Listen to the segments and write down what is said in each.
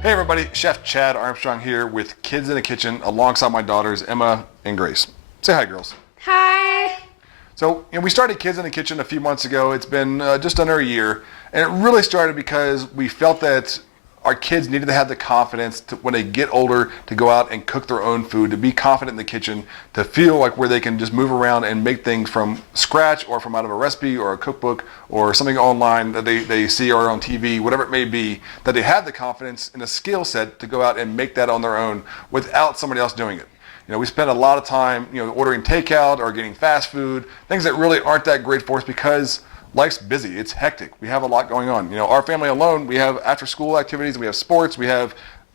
Hey everybody, Chef Chad Armstrong here with Kids in the Kitchen alongside my daughters Emma and Grace. Say hi, girls. Hi. So, we started Kids in the Kitchen a few months ago. It's been just under a year, and it really started because we felt that our kids needed to have the confidence to, when they get older, to go out and cook their own food, to be confident in the kitchen, to feel like where they can just move around and make things from scratch or from out of a recipe or a cookbook or something online that they see or on TV, whatever it may be, that they have the confidence and the skill set to go out and make that on their own without somebody else doing it. We spend a lot of time, ordering takeout or getting fast food, things that really aren't that great for us because life's busy. It's hectic. We have a lot going on. Our family alone, we have after school activities, we have sports, we have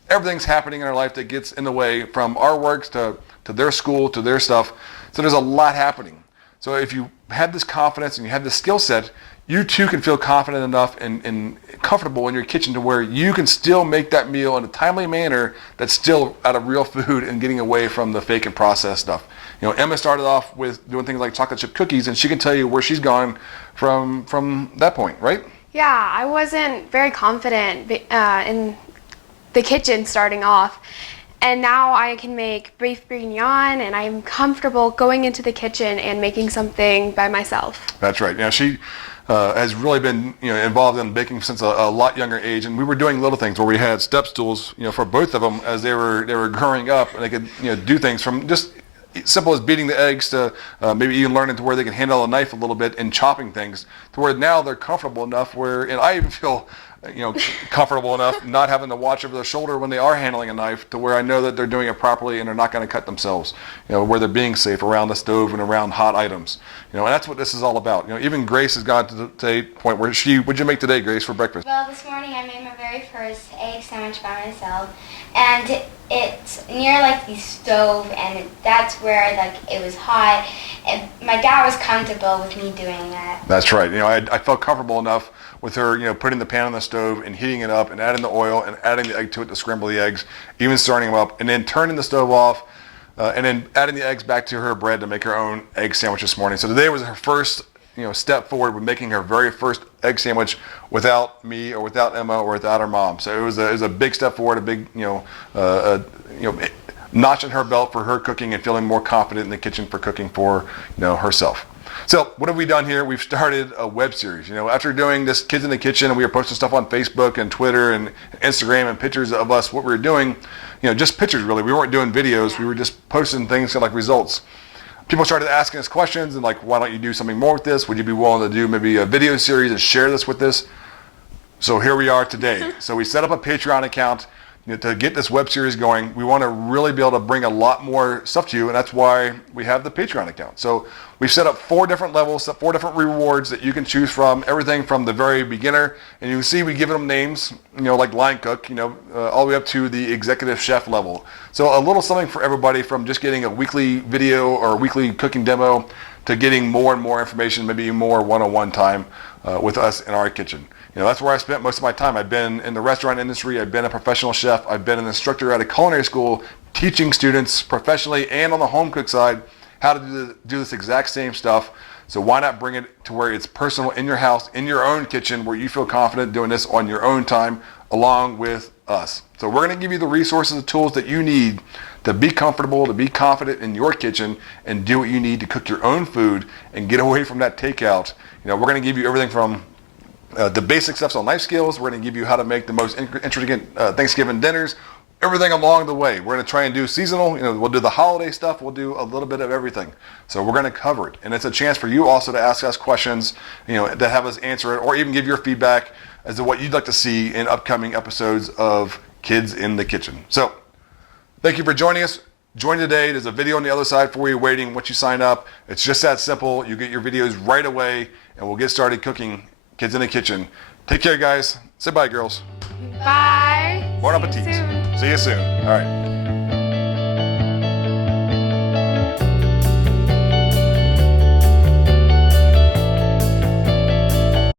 everything's happening in our life that gets in the way from our works to their school, to their stuff. So there's a lot happening. So if you have this confidence and you have this skill set, you too can feel confident enough and comfortable in your kitchen to where you can still make that meal in a timely manner that's still out of real food and getting away from the fake and processed stuff. Emma started off with doing things like chocolate chip cookies, and she can tell you where she's gone from that point, right? Yeah, I wasn't very confident in the kitchen starting off. And now I can make beef bourguignon, and I'm comfortable going into the kitchen and making something by myself. That's right. She has really been involved in baking since a lot younger age, and we were doing little things where we had step stools for both of them as they were growing up, and they could do things from just simple as beating the eggs to maybe even learning to where they can handle a knife a little bit and chopping things to where now they're comfortable enough where, and I even feel comfortable enough not having to watch over their shoulder when they are handling a knife to where I know that they're doing it properly and they're not going to cut themselves, where they're being safe around the stove and around hot items. And that's what this is all about. Even Grace has gotten to the point where what'd you make today, Grace, for breakfast? Well, this morning I made my very first egg sandwich by myself, and it's near the stove, and that's where it was hot, and my dad was comfortable with me doing that. That's right. I felt comfortable enough with her, putting the pan on the stove and heating it up and adding the oil and adding the egg to it to scramble the eggs, even starting them up, and then turning the stove off, and then adding the eggs back to her bread to make her own egg sandwich this morning. So today was her first, step forward with making her very first egg sandwich without me or without Emma or without her mom. So it was a big step forward, a big, notch in her belt for her cooking and feeling more confident in the kitchen for cooking for, herself. So what have we done here? We've started a web series. After doing this Kids in the Kitchen, and we were posting stuff on Facebook and Twitter and Instagram and pictures of us, what we were doing, just pictures really. We weren't doing videos. We were just posting things like results. People started asking us questions and why don't you do something more with this? Would you be willing to do maybe a video series and share this with us? So here we are today. So we set up a Patreon account to get this web series going. We want to really be able to bring a lot more stuff to you, and that's why we have the Patreon account. So we've set up 4 different levels, 4 different rewards that you can choose from, everything from the very beginner, and you can see we give them names, like line cook, all the way up to the executive chef level. So a little something for everybody, from just getting a weekly video or a weekly cooking demo to getting more and more information, maybe more one-on-one time with us in our kitchen. That's where I spent most of my time. I've been in the restaurant industry. I've been a professional chef. I've been an instructor at a culinary school, teaching students professionally and on the home cook side how to do this exact same stuff. So why not bring it to where it's personal in your house, in your own kitchen, where you feel confident doing this on your own time along with us. So we're going to give you the resources and tools that you need to be comfortable, to be confident in your kitchen and do what you need to cook your own food and get away from that takeout. We're going to give you everything from the basic stuff on life skills. We're going to give you how to make the most intricate Thanksgiving dinners, everything along the way. We're going to try and do seasonal, we'll do the holiday stuff, we'll do a little bit of everything. So we're going to cover it. And it's a chance for you also to ask us questions, to have us answer it, or even give your feedback as to what you'd like to see in upcoming episodes of Kids in the Kitchen. So thank you for joining us. Join today. There's a video on the other side for you waiting once you sign up. It's just that simple. You get your videos right away, and we'll get started cooking Kids in the Kitchen. Take care, guys. Say bye, girls. Bye. Bon See you appetit. soon. See you soon. All right.